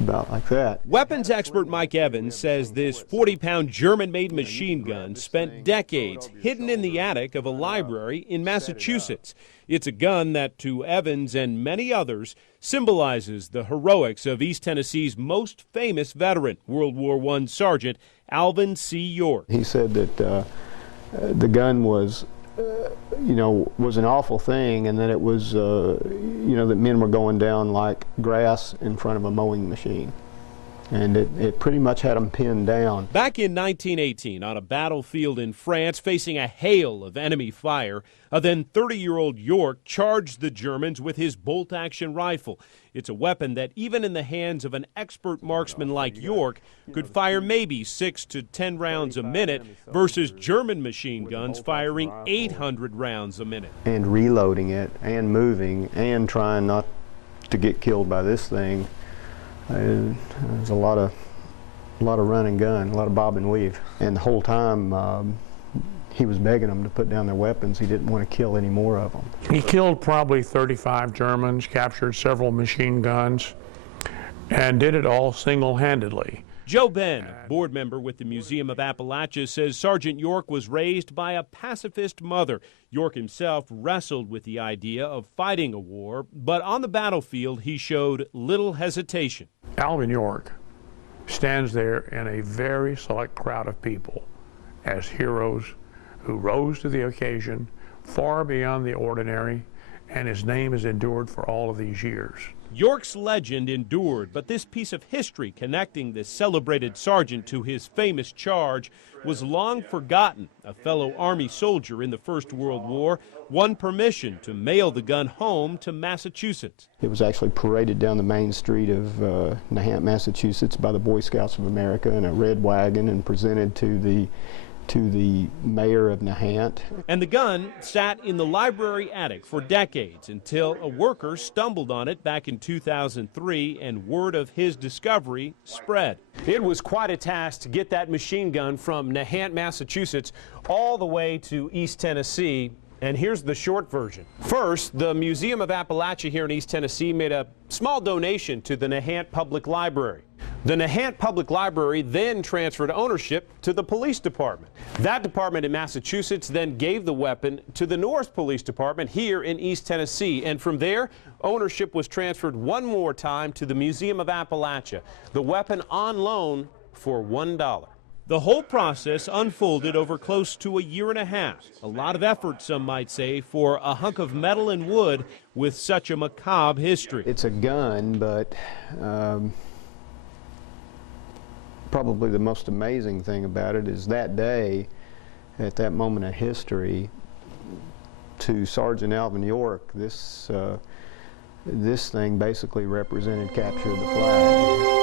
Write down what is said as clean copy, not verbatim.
About like that. Weapons expert Mike Evans says this 40-pound German-made machine gun spent decades hidden in the attic of a library in Massachusetts. It's a gun that, to Evans and many others, symbolizes the heroics of East Tennessee's most famous veteran, World War I Sergeant Alvin C. York. He said that the gun was was an awful thing, and that it was, that men were going down like grass in front of a mowing machine. And it pretty much had them pinned down. Back in 1918, on a battlefield in France, facing a hail of enemy fire, a then 30-year-old York charged the Germans with his bolt-action rifle. It's a weapon that, even in the hands of an expert marksman like York, could fire maybe 6 to 10 rounds a minute versus German machine guns firing 800 rounds a minute. And reloading it and moving and trying not to get killed by this thing. There's a lot of run and gun, a lot of bob and weave. And the whole time he was begging them to put down their weapons. He didn't want to kill any more of them. He killed probably 35 Germans, captured several machine guns, and did it all single-handedly. Joe Benn, board member with the Museum of Appalachia, says Sergeant York was raised by a pacifist mother. York himself wrestled with the idea of fighting a war, but on the battlefield he showed little hesitation. Alvin York stands there in a very select crowd of people as heroes who rose to the occasion far beyond the ordinary, and his name has endured for all of these years. York's legend endured, but this piece of history connecting this celebrated sergeant to his famous charge was long forgotten. A fellow Army soldier in the First World War won permission to mail the gun home to Massachusetts. It was actually paraded down the main street of Nahant, Massachusetts by the Boy Scouts of America in a red wagon and presented to the mayor of Nahant. And the gun sat in the library attic for decades until a worker stumbled on it back in 2003 and word of his discovery spread. It was quite a task to get that machine gun from Nahant, Massachusetts, all the way to East Tennessee. And here's the short version. First, the Museum of Appalachia here in East Tennessee made a small donation to the Nahant Public Library. The Nahant Public Library then transferred ownership to the police department. That department in Massachusetts then gave the weapon to the North Police Department here in East Tennessee. And from there, ownership was transferred one more time to the Museum of Appalachia. The weapon on loan for $1. The whole process unfolded over close to a year and a half. A lot of effort, some might say, for a hunk of metal and wood with such a macabre history. It's a gun, but probably the most amazing thing about it is that day, at that moment of history, to Sergeant Alvin York, this thing basically represented capture of the flag.